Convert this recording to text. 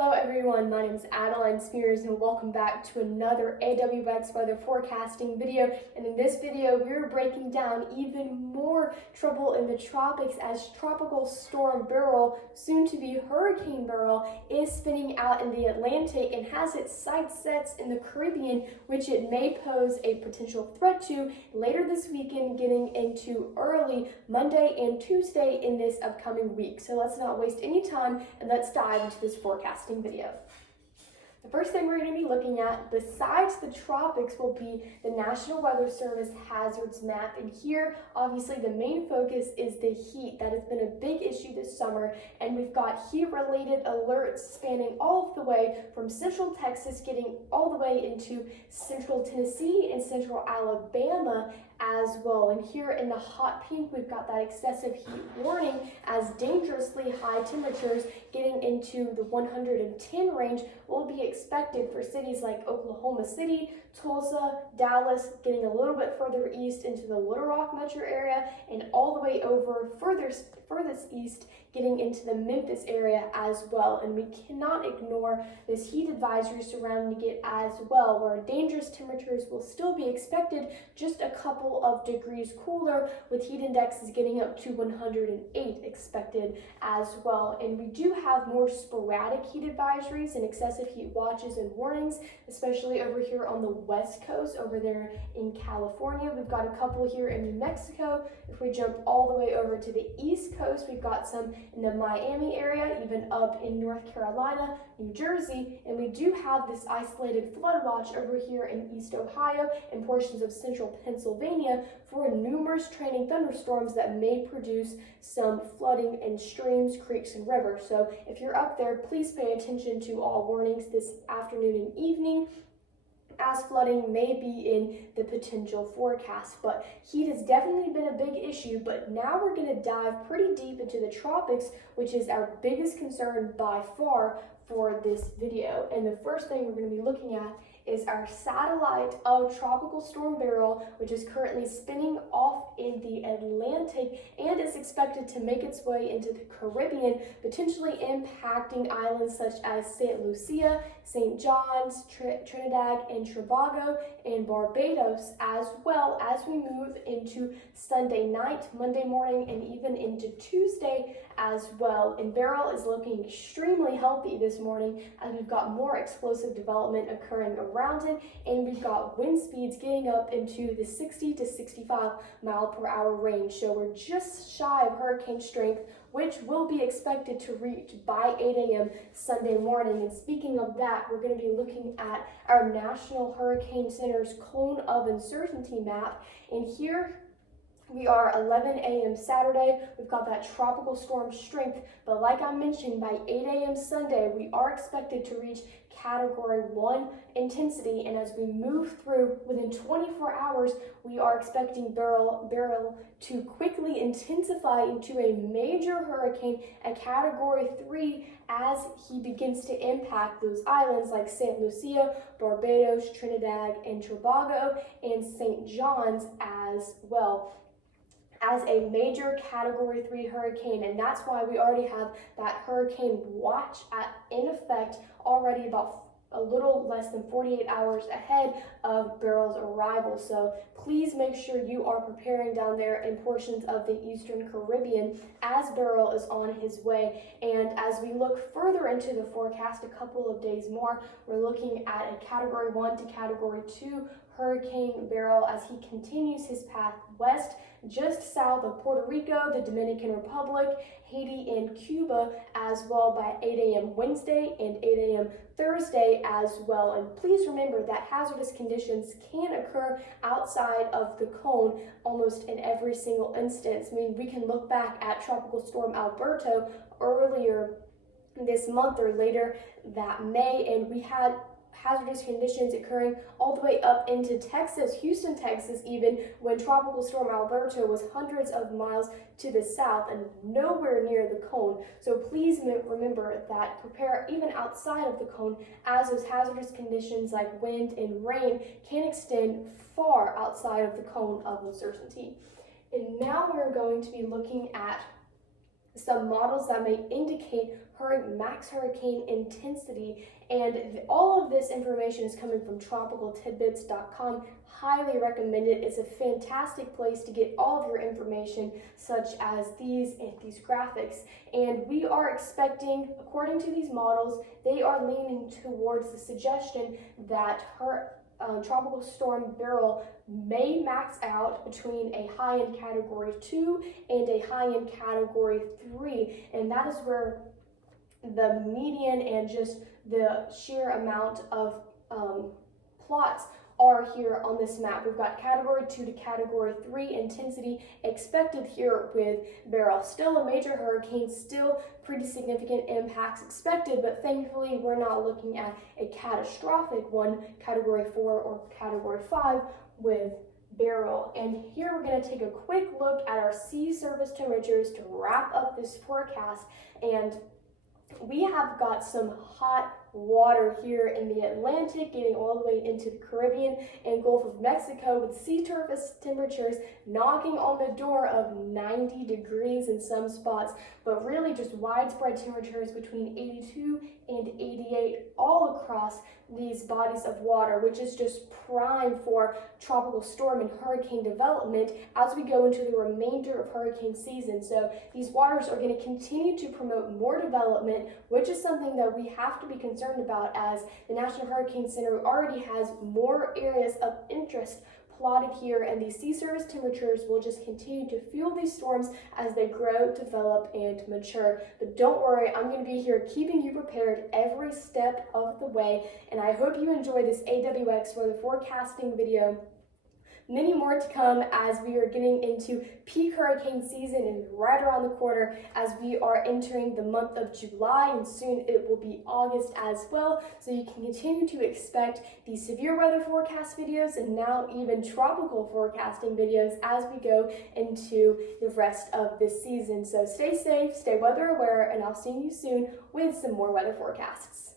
Hello everyone, my name is Adeline Spears and welcome back to another AWX weather forecasting video. And in this video, we're breaking down even more trouble in the tropics as Tropical Storm Beryl, soon to be Hurricane Beryl, is spinning out in the Atlantic and has its sight sets in the Caribbean, which it may pose a potential threat to later this weekend, getting into early Monday and Tuesday in this upcoming week. So let's not waste any time and let's dive into this forecasting video. The first thing we're going to be looking at, besides the tropics, will be the National Weather Service hazards map. And here, obviously, the main focus is the heat. That has been a big issue this summer. And we've got heat-related alerts spanning all of the way from central Texas, getting all the way into central Tennessee and central Alabama as well. And here in the hot pink, we've got that excessive heat warning as dangerously high temperatures getting into the 110 range will be expected for cities like Oklahoma City, Tulsa, Dallas, getting a little bit further east into the Little Rock metro area, and all the way over furthest east, getting into the Memphis area as well. And we cannot ignore this heat advisory surrounding it as well, where dangerous temperatures will still be expected, just a couple of degrees cooler, with heat indexes getting up to 108 expected as well. And we do have more sporadic heat advisories and excessive heat watches and warnings, especially over here on the west coast, over there in California. We've got a couple here in New Mexico. If we jump all the way over to the east coast, we've got some in the Miami area, even up in North Carolina, New Jersey, and we do have this isolated flood watch over here in East Ohio and portions of central Pennsylvania for numerous training thunderstorms that may produce some flooding in streams, creeks, and rivers. So if you're up there, please pay attention to all warnings this afternoon and evening, as flooding may be in the potential forecast. But heat has definitely been a big issue, but now we're going to dive pretty deep into the tropics, which is our biggest concern by far for this video. And the first thing we're going to be looking at is our satellite of Tropical Storm Beryl, which is currently spinning off in the Atlantic and is expected to make its way into the Caribbean, potentially impacting islands such as St. Lucia, St. John's, Trinidad and Tobago, and Barbados, as well as we move into Sunday night, Monday morning, and even into Tuesday as well. And Beryl is looking extremely healthy this morning as we've got more explosive development occurring around it, and we've got wind speeds getting up into the 60 to 65 mile per hour range. So we're just shy of hurricane strength, which will be expected to reach by 8 a.m. Sunday morning. And speaking of that, we're going to be looking at our National Hurricane Center's cone of uncertainty map. And here we are 11 a.m. Saturday. We've got that tropical storm strength, but like I mentioned, by 8 a.m. Sunday, we are expected to reach Category 1 intensity, and as we move through within 24 hours, we are expecting Beryl to quickly intensify into a major hurricane, a Category 3, as he begins to impact those islands like St. Lucia, Barbados, Trinidad and Tobago, and St. John's as well, as a major Category 3 hurricane. And that's why we already have that hurricane watch in effect already about a little less than 48 hours ahead of Beryl's arrival. So please make sure you are preparing down there in portions of the Eastern Caribbean as Beryl is on his way. And as we look further into the forecast, a couple of days more, we're looking at a Category 1 to Category 2 Hurricane Beryl as he continues his path west, just south of Puerto Rico, the Dominican Republic, Haiti, and Cuba as well by 8 a.m. Wednesday and 8 a.m. Thursday as well. And please remember that hazardous conditions can occur outside of the cone almost in every single instance. I mean, we can look back at Tropical Storm Alberto earlier this month or later that May, and we had hazardous conditions occurring all the way up into Texas, Houston, Texas, even when Tropical Storm Alberto was hundreds of miles to the south and nowhere near the cone. So please remember that prepare even outside of the cone, as those hazardous conditions like wind and rain can extend far outside of the cone of uncertainty. And now we're going to be looking at some models that may indicate max hurricane intensity. And all of this information is coming from tropicaltidbits.com. Highly recommend it. It's a fantastic place to get all of your information, such as these graphics. And we are expecting, according to these models, they are leaning towards the suggestion that Tropical Storm Beryl may max out between a high in Category 2 and a high in Category 3. And that is where the median and just the sheer amount of plots are here on this map. We've got Category 2 to Category 3 intensity expected here with Beryl. Still a major hurricane, still pretty significant impacts expected, but thankfully we're not looking at a catastrophic one, Category 4 or Category 5 with Beryl. And here we're going to take a quick look at our sea surface temperatures to wrap up this forecast. And we have got some hot water here in the Atlantic, getting all the way into the Caribbean and Gulf of Mexico, with sea surface temperatures knocking on the door of 90 degrees in some spots, but really just widespread temperatures between 82 and 88 all across these bodies of water, which is just prime for tropical storm and hurricane development as we go into the remainder of hurricane season. So these waters are going to continue to promote more development, which is something that we have to be concerned about, as the National Hurricane Center already has more areas of interest plotted here, and these sea surface temperatures will just continue to fuel these storms as they grow, develop, and mature. But don't worry, I'm going to be here keeping you prepared every step of the way, and I hope you enjoy this AWX weather forecasting video. Many more to come as we are getting into peak hurricane season and right around the corner as we are entering the month of July, and soon it will be August as well. So you can continue to expect these severe weather forecast videos and now even tropical forecasting videos as we go into the rest of this season. So stay safe, stay weather aware, and I'll see you soon with some more weather forecasts.